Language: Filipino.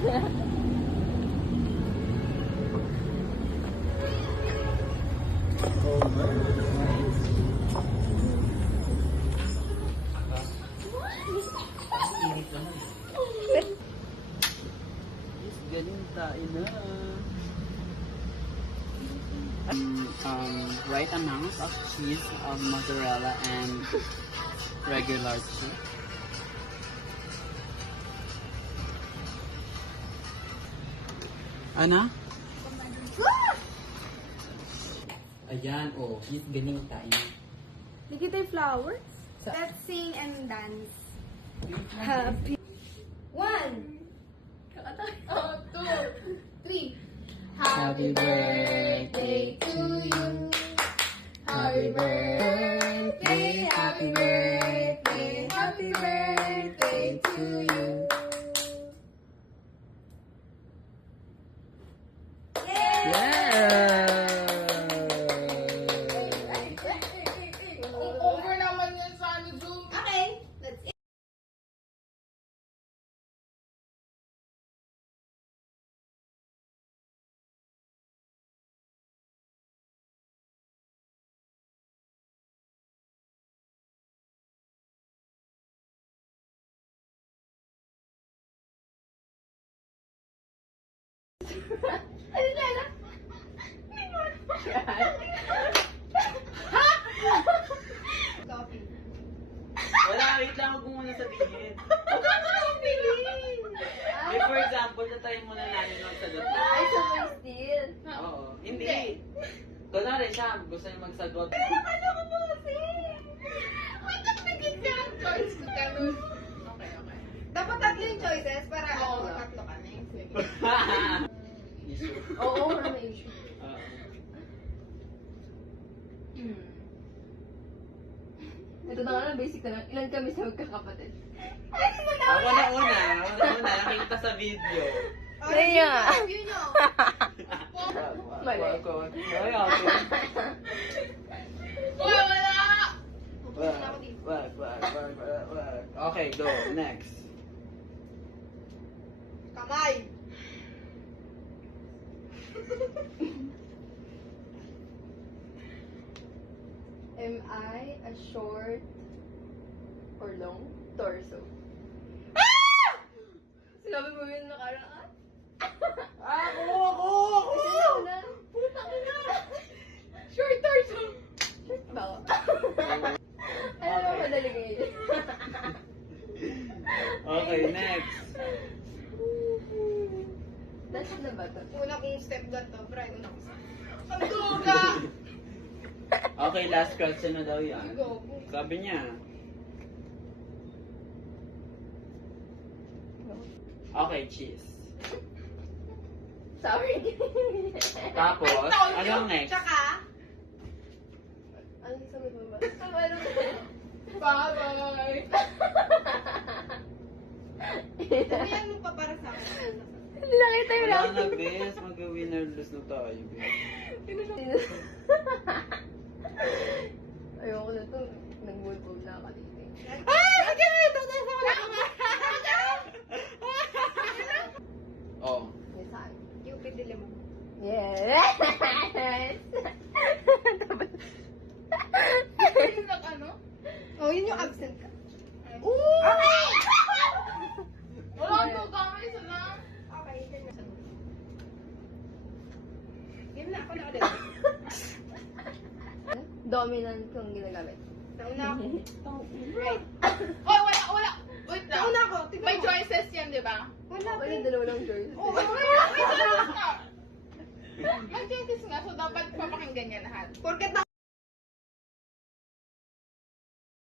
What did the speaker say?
Galing tayo na. Right amount of cheese of mozzarella and regular cheese. Ano? Ayan, oh, cheese galing tayo. Look at flowers. Let's sing and dance. Happy. 1, 2, 3. Happy birthday to you. Happy birthday, happy birthday, happy birthday to you. Over naman yun sa Zoom. Okay, let's eat. Wala, wait lang ako muna sabihin. Like for example, natry muna natin magsagot. Ay, sabay still. Oo, hindi. Kunwari siya, gusto niya magsagot. Ano ko po kasi? Wait, nagpigil siya ang choice ko. Ganun. Okay. Dapat tatlo yung choices para tatlo ka na yung sige. Issue. Oo, may issue. Ito na nga lang, basic na lang. Ilan kami sa magkakapatid? Ako na una, nakita sa video. Kaya! Yun yun. Mali. Ay, ako. Wala! Wag. Okay, go. Next. Kamay! Am I a short or long torso? Sinabi mo yun nakaraan? Ako! Puta ka na! Short torso! Short ba ako? Ano ba madali ngayon? Okay, next. That's na ba ito? Una kong step that to, Brian. Una kong step. Ang duga! Okay, last question na daw yan. Go. Sabi niya. Okay, cheese. Sorry. Tapos, anong next? Tsaka, Ano sabi mo ba? Ano? bye-bye! Tumiyan mo pa para sa akin. Laki tayo Wala lang. na, bes. Mag-winner lose na tayo, bes. Ayoko na to. Nag-mulpog na ako dito. Sige na ito! Oh. Yes, saan? Cupid dilemma. Yes! Ano? Oh, yun yung absent ka. Ooh! Okay! Wala ko kamay sa lang. Okay, yun na. Game na ako na ulit. Dominant kong ginagamit. Nauna ako. Right. Oh, wala. Wait lang. Nauna ako. May choices yan, di ba? Wala. Wala, dalawa lang choice. Oh, may choices nga. May choices nga, so dapat papakinggan niya lahat. Porket